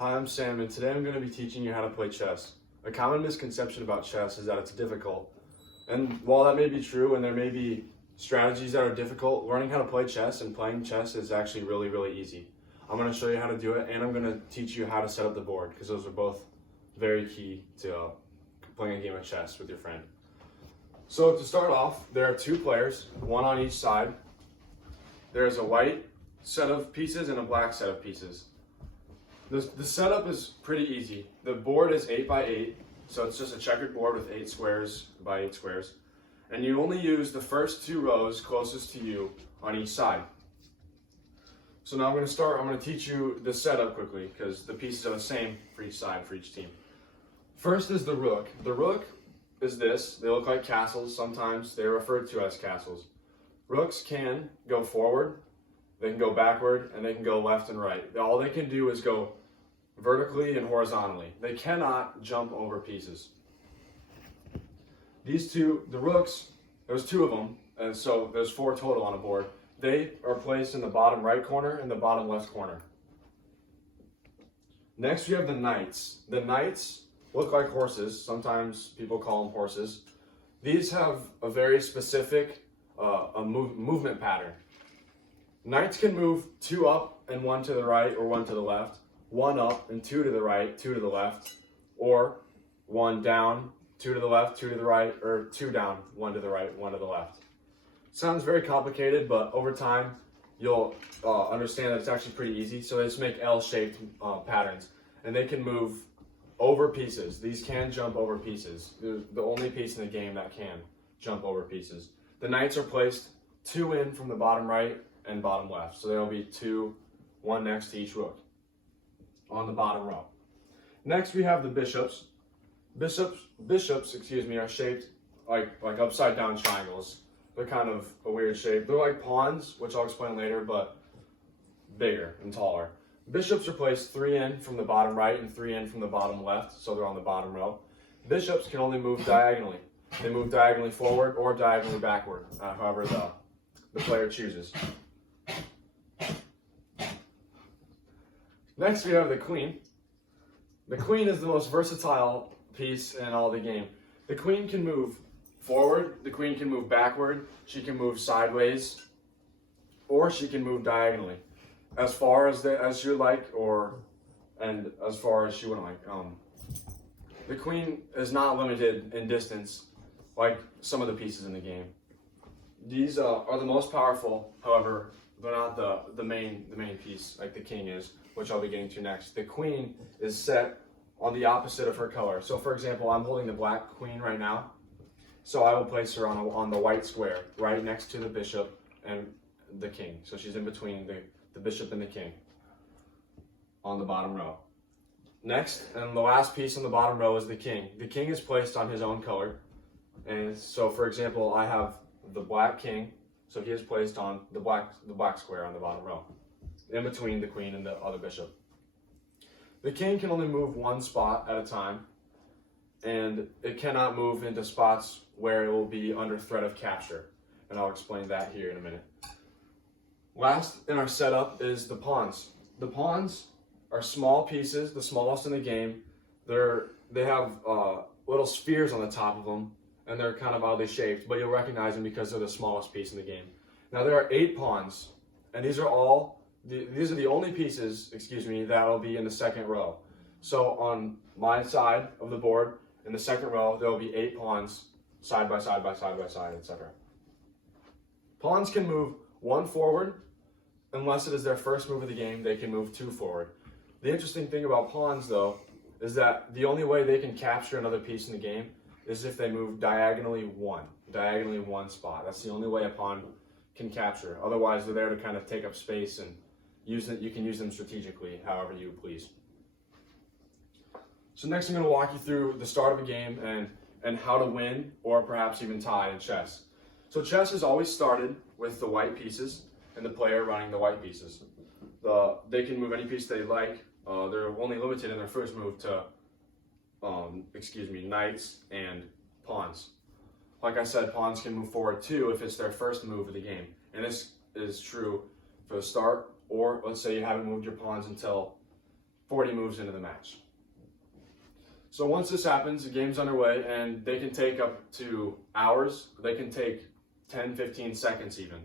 Hi, I'm Sam, and today I'm going to be teaching you how to play chess. A common misconception about chess is that it's difficult. And while that may be true and there may be strategies that are difficult, learning how to play chess and playing chess is actually really easy. I'm going to show you how to do it, and I'm going to teach you how to set up the board, because those are both very key to playing a game of chess with your friend. So to start off, there are two players, one on each side. There's a white set of pieces and a black set of pieces. The setup is pretty easy. The board is 8 by 8, so it's just a checkered board with 8 squares by 8 squares. And you only use the first 2 rows closest to you on each side. So now I'm going to teach you the setup quickly, because the pieces are the same for each side, for each team. First is the rook. The rook is this. They look like castles. Sometimes they're referred to as castles. Rooks can go forward, they can go backward, and they can go left and right. All they can do is go vertically and horizontally. They cannot jump over pieces. These two, the rooks, there's 2 of them, and so there's 4 total on a board. They are placed in the bottom right corner and the bottom left corner. Next we have the knights. The knights look like horses. Sometimes people call them horses. These have a very specific movement pattern. Knights can move 2 up and 1 to the right or 1 to the left, 1 up and 2 to the right, 2 to the left, or 1 down, 2 to the left, 2 to the right, or 2 down, 1 to the right, 1 to the left. Sounds very complicated, but over time you'll understand that it's actually pretty easy. So they just make L-shaped patterns, and they can move over pieces. These can jump over pieces. They're the only piece in the game that can jump over pieces. The knights are placed 2 in from the bottom right and bottom left. So there'll be 2, 1 next to each rook on the bottom row. Next we have the bishops. Bishops, are shaped like upside down triangles. They're kind of a weird shape. They're like pawns, which I'll explain later, but bigger and taller. Bishops are placed 3 in from the bottom right and 3 in from the bottom left, so they're on the bottom row. Bishops can only move diagonally. They move diagonally forward or diagonally backward, however the player chooses. Next we have the queen. The queen is the most versatile piece in all the game. The queen can move forward, the queen can move backward, she can move sideways, or she can move diagonally, as far as you like, and as far as she would like. The queen is not limited in distance like some of the pieces in the game. These are the most powerful, however, they're not the main piece like the king is, which I'll be getting to next. The queen is set on the opposite of her color. So for example, I'm holding the black queen right now. So I will place her on the white square, right next to the bishop and the king. So she's in between the bishop and the king on the bottom row. Next, and the last piece on the bottom row is the king. The king is placed on his own color. And so for example, I have the black king, so he is placed on the black square on the bottom row, in between the queen and the other bishop. The king can only move 1 spot at a time, and it cannot move into spots where it will be under threat of capture, and I'll explain that here in a minute. Last in our setup is the pawns. The pawns are small pieces, the smallest in the game. They have little spheres on the top of them, and they're kind of oddly shaped, but you'll recognize them because they're the smallest piece in the game. Now there are 8 pawns, and these are the only pieces, that will be in the second row. So on my side of the board, in the second row, there will be 8 pawns, side by side by side by side, etc. Pawns can move 1 forward, unless it is their first move of the game, they can move 2 forward. The interesting thing about pawns, though, is that the only way they can capture another piece in the game is if they move diagonally 1 spot. That's the only way a pawn can capture. Otherwise, they're there to kind of take up space and you can use them strategically, however you please. So next I'm going to walk you through the start of a game and how to win or perhaps even tie in chess. So chess is always started with the white pieces and the player running the white pieces. They can move any piece they like. They're only limited in their first move to knights and pawns. Like I said, pawns can move forward too if it's their first move of the game. And this is true for the start, or let's say you haven't moved your pawns until 40 moves into the match. So once this happens, the game's underway, and they can take up to hours. They can take 10, 15 seconds even.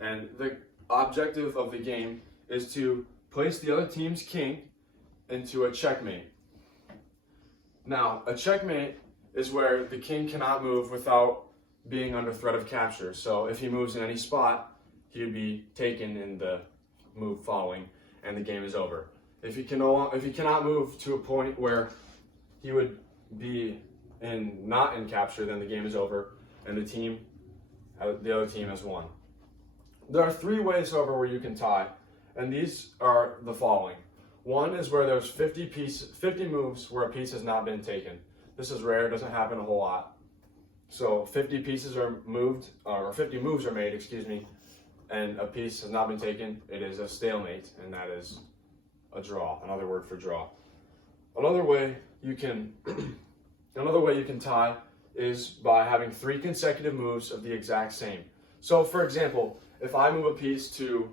And the objective of the game is to place the other team's king into a checkmate. Now, a checkmate is where the king cannot move without being under threat of capture. So if he moves in any spot, he would be taken in the move following, and the game is over. If he cannot move to a point where he would be not in capture, then the game is over, and the other team has won. There are 3 ways, however, where you can tie, and these are the following. One is where there's 50 moves where a piece has not been taken. This is rare; it doesn't happen a whole lot. So 50 pieces are moved, or 50 moves are made, and a piece has not been taken. It is a stalemate, and that is a draw. Another word for draw. Another way you can tie is by having 3 consecutive moves of the exact same. So, for example, if I move a piece to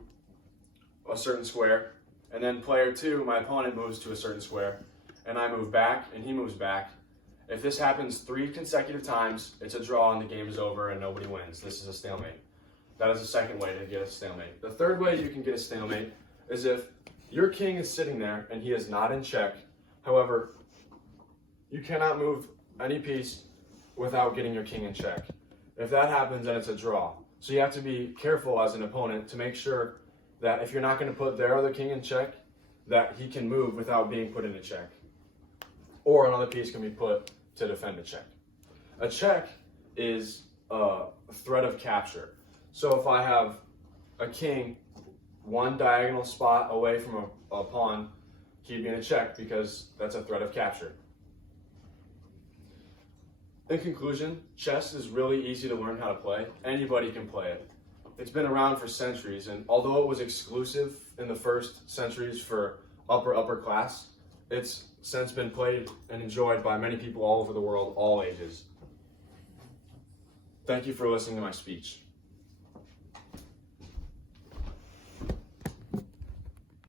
a certain square, and then player 2, my opponent, moves to a certain square, and I move back, and he moves back. If this happens 3 consecutive times, it's a draw and the game is over and nobody wins. This is a stalemate. That is the second way to get a stalemate. The third way you can get a stalemate is if your king is sitting there and he is not in check. However, you cannot move any piece without getting your king in check. If that happens, then it's a draw. So you have to be careful as an opponent to make sure that if you're not going to put their other king in check, that he can move without being put in a check. Or another piece can be put to defend a check. A check is a threat of capture. So if I have a king 1 diagonal spot away from a pawn, he'd be in a check because that's a threat of capture. In conclusion, chess is really easy to learn how to play. Anybody can play it. It's been around for centuries, and although it was exclusive in the first centuries for upper class, it's since been played and enjoyed by many people all over the world, all ages. Thank you for listening to my speech.